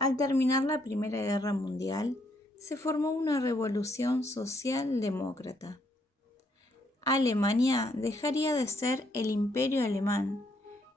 Al terminar la Primera Guerra Mundial, se formó una revolución socialdemócrata. Alemania dejaría de ser el Imperio Alemán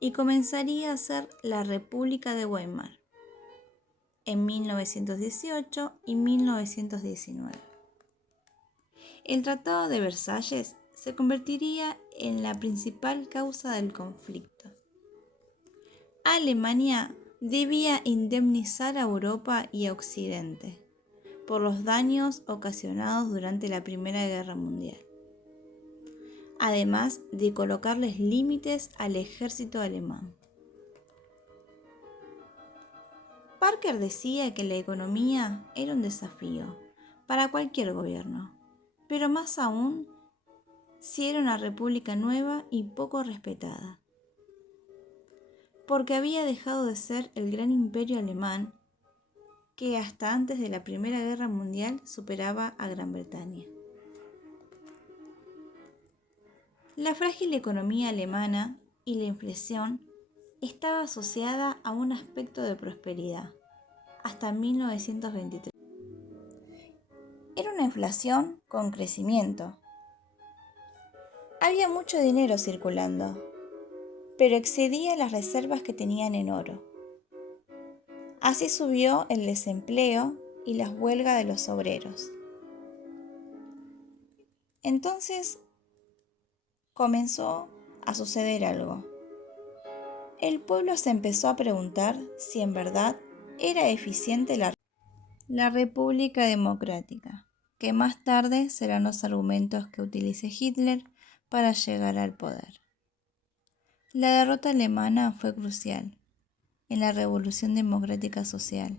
y comenzaría a ser la República de Weimar en 1918 y 1919. El Tratado de Versalles se convertiría en la principal causa del conflicto. Alemania debía indemnizar a Europa y a Occidente por los daños ocasionados durante la Primera Guerra Mundial, además de colocarles límites al ejército alemán. Parker decía que la economía era un desafío para cualquier gobierno, pero más aún si era una república nueva y poco respetada, porque había dejado de ser el gran imperio alemán que hasta antes de la Primera Guerra Mundial superaba a Gran Bretaña. La frágil economía alemana y la inflación estaba asociada a un aspecto de prosperidad hasta 1923. Era una inflación con crecimiento. Había mucho dinero circulando, pero excedía las reservas que tenían en oro. Así subió el desempleo y las huelgas de los obreros. Entonces comenzó a suceder algo. El pueblo se empezó a preguntar si en verdad era eficiente la República Democrática, que más tarde serán los argumentos que utilice Hitler para llegar al poder. La derrota alemana fue crucial en la Revolución Democrática Social,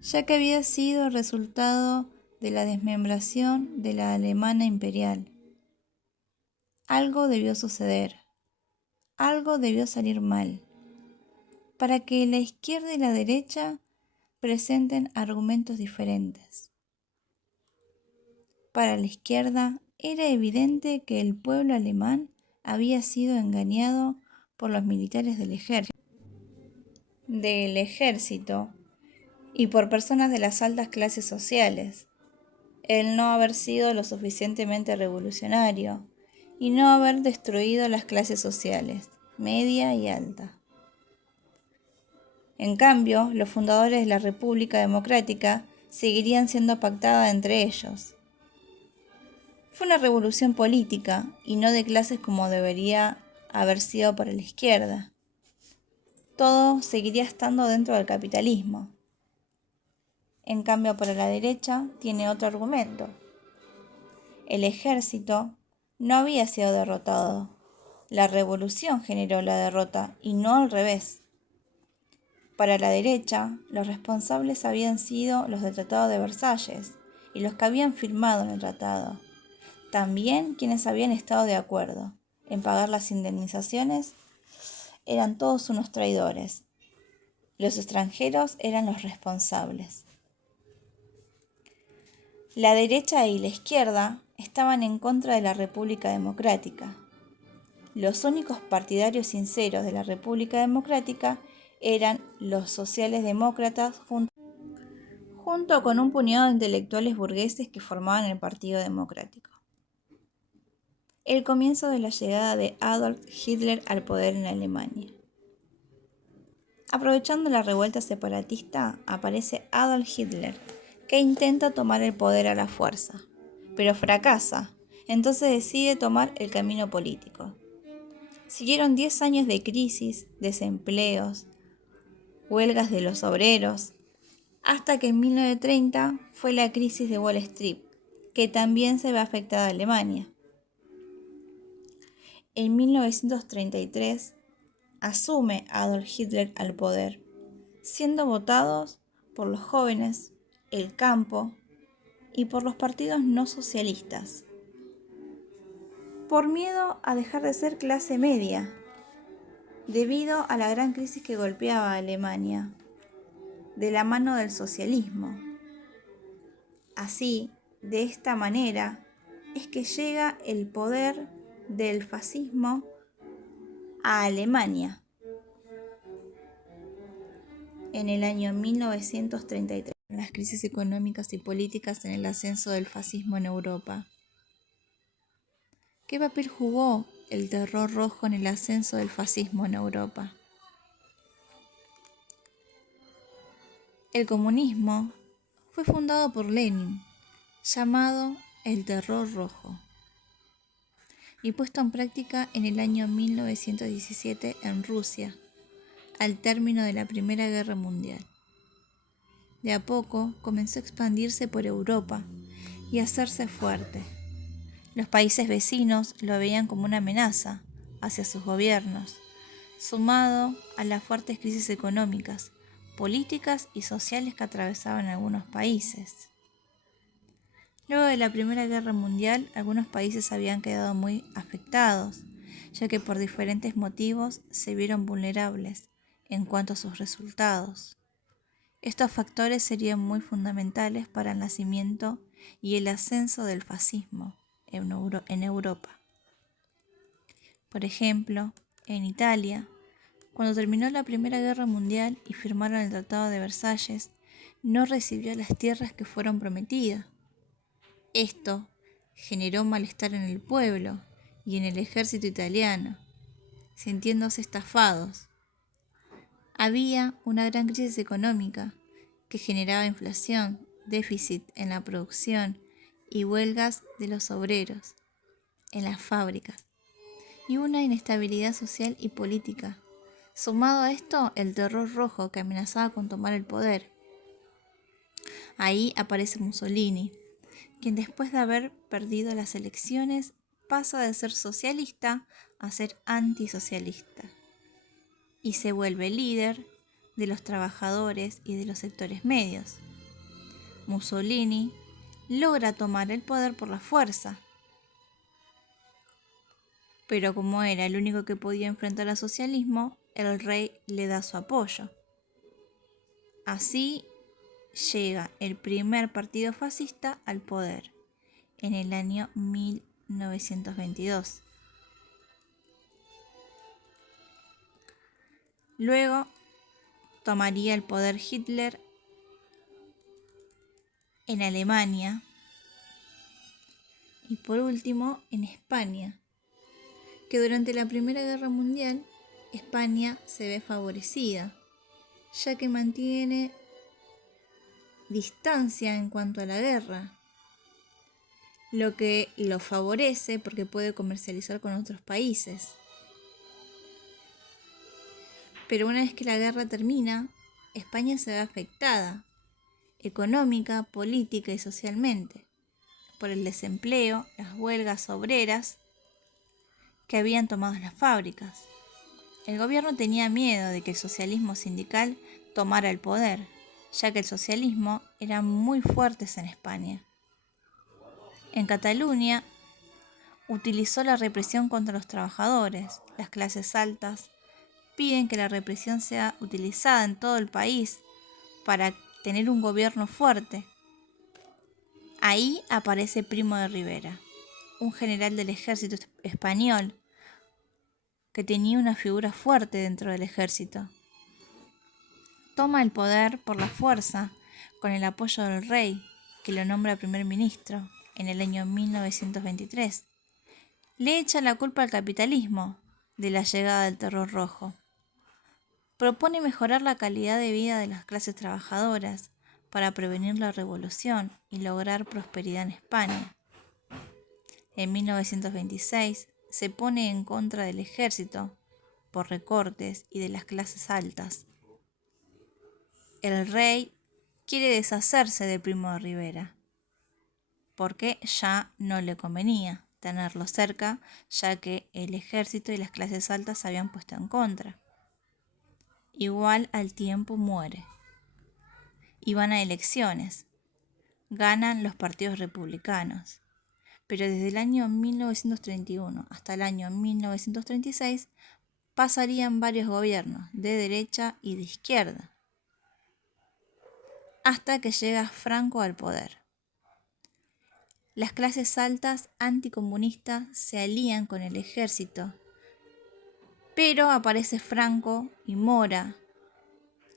ya que había sido el resultado de la desmembración de la Alemania imperial. Algo debió suceder, algo debió salir mal, para que la izquierda y la derecha presenten argumentos diferentes. Para la izquierda era evidente que el pueblo alemán había sido engañado por los militares del ejército y por personas de las altas clases sociales, el no haber sido lo suficientemente revolucionario y no haber destruido las clases sociales, media y alta. En cambio, los fundadores de la República Democrática seguirían siendo pactada entre ellos. Fue una revolución política y no de clases como debería haber sido para la izquierda. Todo seguiría estando dentro del capitalismo. En cambio, para la derecha tiene otro argumento. El ejército no había sido derrotado. La revolución generó la derrota y no al revés. Para la derecha, los responsables habían sido los del Tratado de Versalles y los que habían firmado en el tratado. También quienes habían estado de acuerdo en pagar las indemnizaciones eran todos unos traidores. Los extranjeros eran los responsables. La derecha y la izquierda estaban en contra de la República Democrática. Los únicos partidarios sinceros de la República Democrática eran los sociales demócratas junto con un puñado de intelectuales burgueses que formaban el Partido Democrático. El comienzo de la llegada de Adolf Hitler al poder en Alemania. Aprovechando la revuelta separatista, aparece Adolf Hitler, que intenta tomar el poder a la fuerza, pero fracasa, entonces decide tomar el camino político. Siguieron 10 años de crisis, desempleos, huelgas de los obreros, hasta que en 1930 fue la crisis de Wall Street, que también se ve afectada a Alemania. En 1933 asume Adolf Hitler al poder, siendo votados por los jóvenes, el campo y por los partidos no socialistas, por miedo a dejar de ser clase media, debido a la gran crisis que golpeaba a Alemania, de la mano del socialismo. Así, de esta manera, es que llega el poder del fascismo a Alemania. en el año 1933, las crisis económicas y políticas en el ascenso del fascismo en Europa. ¿Qué papel jugó el terror rojo en el ascenso del fascismo en Europa? El comunismo fue fundado por Lenin, llamado el terror rojo, y puesto en práctica en el año 1917 en Rusia, al término de la Primera Guerra Mundial. De a poco comenzó a expandirse por Europa y a hacerse fuerte. Los países vecinos lo veían como una amenaza hacia sus gobiernos, sumado a las fuertes crisis económicas, políticas y sociales que atravesaban algunos países. Luego de la Primera Guerra Mundial, algunos países habían quedado muy afectados, ya que por diferentes motivos se vieron vulnerables en cuanto a sus resultados. Estos factores serían muy fundamentales para el nacimiento y el ascenso del fascismo en Europa. Por ejemplo, en Italia, cuando terminó la Primera Guerra Mundial y firmaron el Tratado de Versalles, no recibió las tierras que fueron prometidas. Esto generó malestar en el pueblo y en el ejército italiano, sintiéndose estafados. Había una gran crisis económica que generaba inflación, déficit en la producción y huelgas de los obreros en las fábricas, y una inestabilidad social y política. Sumado a esto, el terror rojo que amenazaba con tomar el poder. Ahí aparece Mussolini, quien después de haber perdido las elecciones pasa de ser socialista a ser antisocialista y se vuelve líder de los trabajadores y de los sectores medios. Mussolini logra tomar el poder por la fuerza, pero como era el único que podía enfrentar al socialismo, el rey le da su apoyo. Así llega el primer partido fascista al poder, en el año 1922. Luego tomaría el poder Hitler en Alemania y por último en España, que durante la Primera Guerra Mundial España se ve favorecida, ya que mantiene distancia en cuanto a la guerra, lo que lo favorece porque puede comercializar con otros países. Pero una vez que la guerra termina, España se ve afectada, económica, política y socialmente, por el desempleo, las huelgas obreras que habían tomado las fábricas. El gobierno tenía miedo de que el socialismo sindical tomara el poder, ya que el socialismo era muy fuerte en España. En Cataluña utilizó la represión contra los trabajadores. Las clases altas piden que la represión sea utilizada en todo el país para tener un gobierno fuerte. Ahí aparece Primo de Rivera, un general del ejército español que tenía una figura fuerte dentro del ejército. Toma el poder por la fuerza con el apoyo del rey, que lo nombra primer ministro en el año 1923. Le echa la culpa al capitalismo de la llegada del terror rojo. Propone mejorar la calidad de vida de las clases trabajadoras para prevenir la revolución y lograr prosperidad en España. En 1926 se pone en contra del ejército por recortes y de las clases altas. El rey quiere deshacerse de Primo de Rivera, porque ya no le convenía tenerlo cerca, ya que el ejército y las clases altas se habían puesto en contra. Igual al tiempo muere. Y van a elecciones. Ganan los partidos republicanos. Pero desde el año 1931 hasta el año 1936 pasarían varios gobiernos de derecha y de izquierda, hasta que llega Franco al poder. Las clases altas anticomunistas se alían con el ejército, pero aparece Franco y Mora,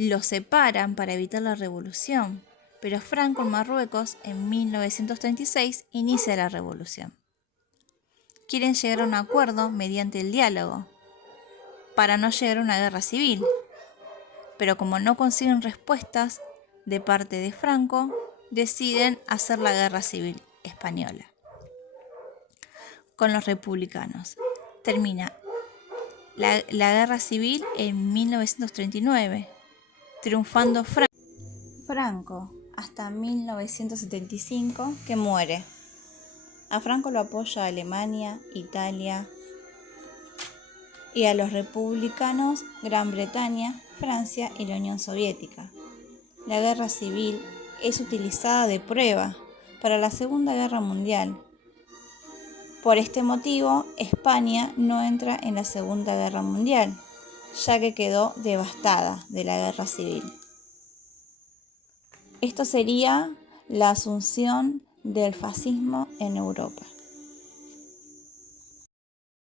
Los separan para evitar la revolución, pero Franco en Marruecos en 1936 inicia la revolución. Quieren llegar a un acuerdo mediante el diálogo, para no llegar a una guerra civil, pero como no consiguen respuestas de parte de Franco, deciden hacer la guerra civil española con los republicanos. Termina la guerra civil en 1939, triunfando Franco hasta 1975, que muere. A Franco lo apoya Alemania, Italia y a los republicanos Gran Bretaña, Francia y la Unión Soviética. La guerra civil es utilizada de prueba para la Segunda Guerra Mundial. Por este motivo, España no entra en la Segunda Guerra Mundial, ya que quedó devastada de la guerra civil. Esto sería la asunción del fascismo en Europa.